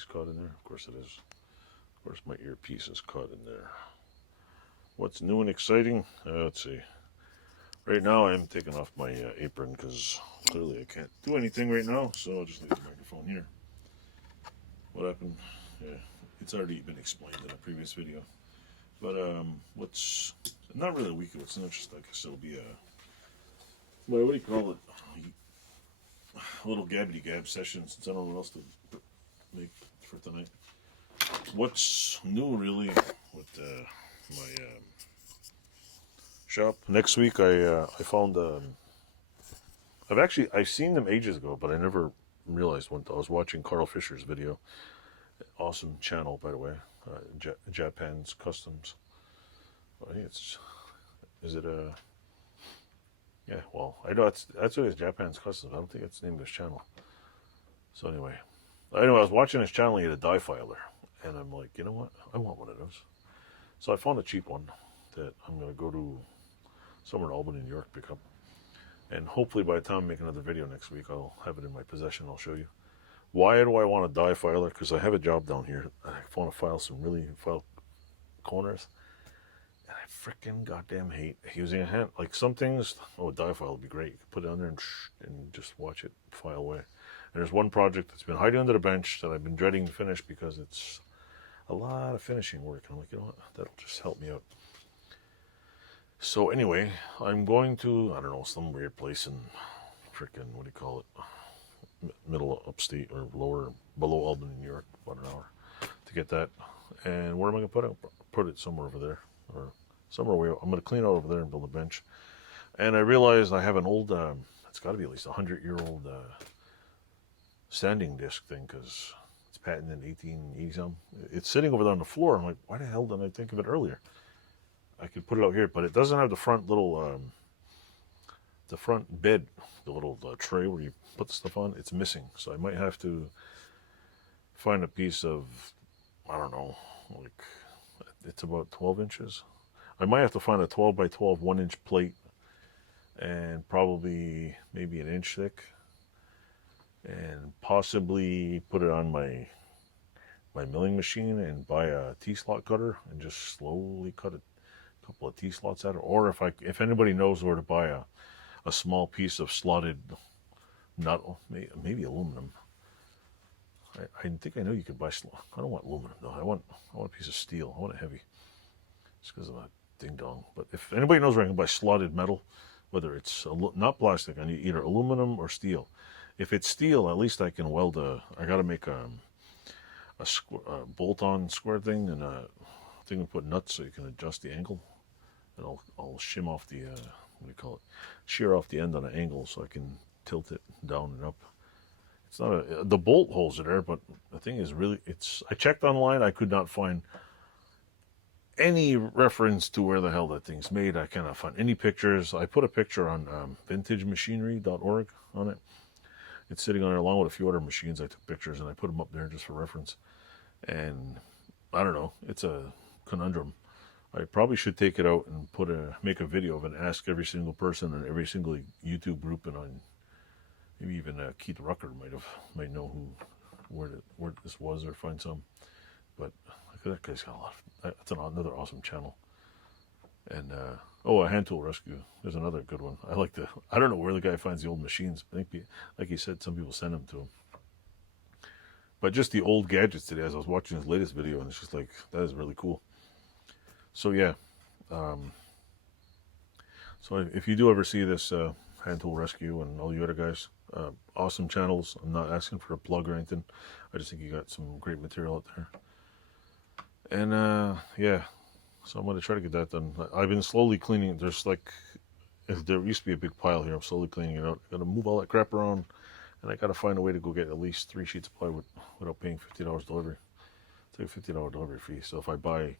earpiece caught in there? Of course it is. Of course my earpiece is caught in there. What's new and exciting? Let's see. Right now I'm taking off my apron because clearly I can't do anything right now, so I'll just leave the microphone here. What happened? Yeah, it's already been explained in a previous video. But what's not really a week ago, it's not just, I guess it'll be a, well, what do you call it? A little gabbity gab session since I don't know what else to make for tonight. What's new really with my shop? Next week I found I've seen them ages ago, but I never realized when I was watching Carl Fisher's video. Awesome channel, by the way. Japan's Customs. I think is it a, yeah, well, I know that's what it is, Japan's Customs. I don't think it's the name of his channel. So anyway, I know I was watching his channel, he had a die filer, and I'm like, you know what, I want one of those. So I found a cheap one that I'm going to go to somewhere in Albany, New York, pick up. And hopefully by the time I make another video next week, I'll have it in my possession. I'll show you. Why do I want a die filer? Because I have a job down here. I want to file corners. And I freaking goddamn hate using a hand. Like some things, a die file would be great. You can put it on there and just watch it file away. And there's one project that's been hiding under the bench that I've been dreading to finish because it's a lot of finishing work. And I'm like, you know what? That'll just help me out. So anyway, I'm going to, I don't know, some weird place in freaking, what do you call it? Middle of upstate or below Albany, New York, about an hour to get that. And where am I going to put it? Put it somewhere over there, or somewhere where I'm going to clean out over there and build a bench. And I realized I have an old, it's got to be at least 100-year-old sanding disc thing because it's patented in 1880 something. It's sitting over there on the floor. I'm like, why the hell didn't I think of it earlier? I could put it out here, but it doesn't have the front little, the front bed, the little tray where you put the stuff on. It's missing, so I might have to find a piece of, I don't know, like it's about 12 inches. I might have to find a 12 by 12 1-inch plate and probably maybe an inch thick, and possibly put it on my milling machine and buy a T-slot cutter and just slowly cut a couple of T-slots out. Or if anybody knows where to buy a small piece of slotted nut, maybe aluminum. I think I know you could buy I don't want aluminum though. I want a piece of steel. I want it heavy. Just because of that ding dong. But if anybody knows where I can buy slotted metal, whether it's not plastic, I need either aluminum or steel. If it's steel, at least I can weld I got to make a bolt-on square thing and a thing to put nuts so you can adjust the angle. And I'll shim off the what do you call it? Shear off the end on an angle so I can tilt it down and up. It's not the bolt holes are there, but the thing is really, I checked online, I could not find any reference to where the hell that thing's made. I cannot find any pictures. I put a picture on vintagemachinery.org on it. It's sitting on there along with a few other machines. I took pictures and I put them up there just for reference. And I don't know, it's a conundrum. I probably should take it out and make a video of it and ask every single person in every single YouTube group, and on maybe even Keith Rucker might know where this was or find some. But that guy's got a lot. That's another awesome channel. And a hand tool rescue. There's another good one. I don't know where the guy finds the old machines. I think, like he said, some people send them to him. But just the old gadgets today, as I was watching his latest video, and it's just like, that is really cool. So yeah, so if you do ever see this hand tool rescue and all you other guys, awesome channels. I'm not asking for a plug or anything. I just think you got some great material out there. And yeah, so I'm going to try to get that done. I've been slowly cleaning. There used to be a big pile here. I'm slowly cleaning it out. I got to move all that crap around, and I got to find a way to go get at least 3 sheets of plywood without paying $50 delivery. Take a $50 delivery fee. So if I buy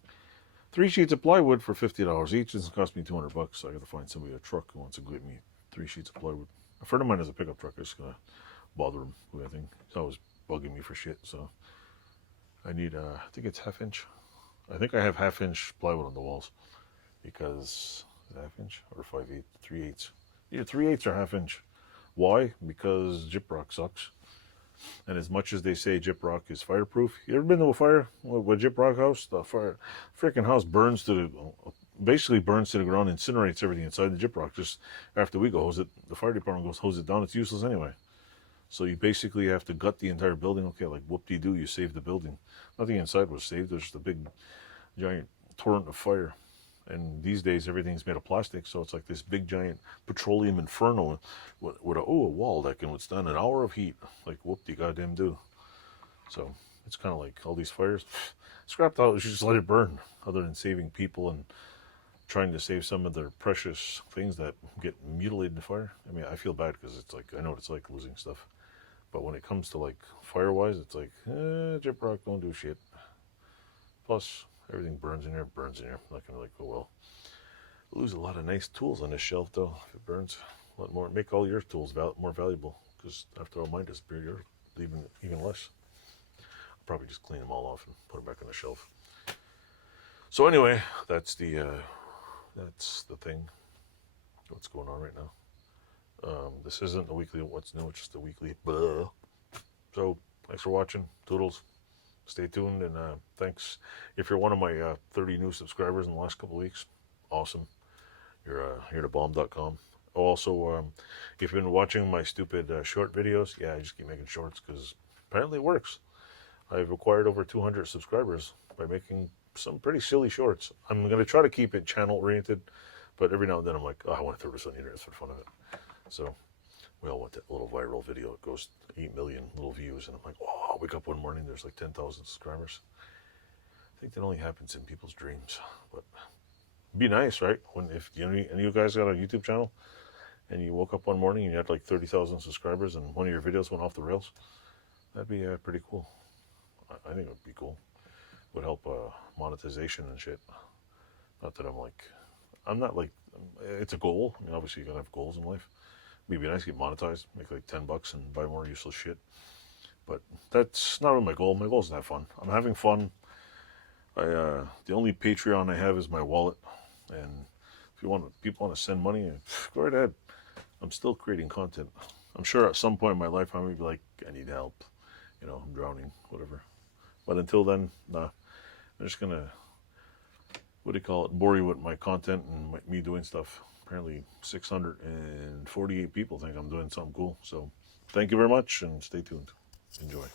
3 sheets of plywood for $50 each, it's going to cost me $200. So I got to find somebody, a truck, who wants to get me 3 sheets of plywood. A friend of mine has a pickup truck. I'm just going to bother him with anything. He's always bugging me for shit. So I need, I think it's 1/2 inch. I think I have 1/2 inch plywood on the walls because, is it 1/2 inch or 5/8, 3/8? Either 3/8 or 1/2 inch. Why? Because gyprock sucks. And as much as they say gyprock is fireproof, you ever been to a fire with a gyprock house? The freaking house burns to the, basically burns to the ground, incinerates everything inside the gyprock. Just after we go hose it, the fire department goes hose it down. It's useless anyway. So you basically have to gut the entire building. Okay, like whoop-de-doo, you saved the building. Nothing inside was saved. There's just a big, giant torrent of fire. And these days, everything's made of plastic, so it's like this big, giant petroleum inferno with a wall that can withstand an hour of heat. Like, whoop-de-goddamn do. So it's kind of like all these fires. Scrapped out, you should just let it burn, other than saving people and trying to save some of their precious things that get mutilated in fire. I mean, I feel bad because it's like, I know what it's like losing stuff. But when it comes to like fire-wise, it's like, gyprock don't do shit. Plus, everything burns in here, I'm not gonna like, oh well. Lose a lot of nice tools on this shelf though, if it burns. A lot more, make all your tools more valuable, because after all mine disappear, you're leaving even less. I'll probably just clean them all off and put them back on the shelf. So anyway, that's the thing. What's going on right now. This isn't a weekly what's new, it's just a weekly blah. So thanks for watching. Toodles. Stay tuned, and thanks. If you're one of my 30 new subscribers in the last couple of weeks, awesome. You're to bomb.com. Also, if you've been watching my stupid short videos, yeah, I just keep making shorts because apparently it works. I've acquired over 200 subscribers by making some pretty silly shorts. I'm going to try to keep it channel oriented, but every now and then I'm like, oh, I want to throw this on the internet for the fun of it. So we all want that little viral video. It goes 8 million little views, and I'm like, oh, I wake up one morning, there's like 10,000 subscribers. I think that only happens in people's dreams, but it'd be nice, right? If any of you guys got a YouTube channel and you woke up one morning and you had like 30,000 subscribers and one of your videos went off the rails, that'd be pretty cool. I think it would be cool. It would help monetization and shit. Not that I'm not like, it's a goal. I mean, obviously you gotta have goals in life. It'd be nice to get monetized, make like $10 and buy more useless shit. But that's not really my goal. My goal is to have fun. I'm having fun. The only Patreon I have is my wallet, and if people want to send money, go right ahead. I'm still creating content. I'm sure at some point in my life I'm gonna be like, I need help. I'm drowning, whatever. But until then, nah. I'm just gonna, bore you with my content and me doing stuff. Apparently 648 people think I'm doing something cool. So thank you very much and stay tuned. Enjoy.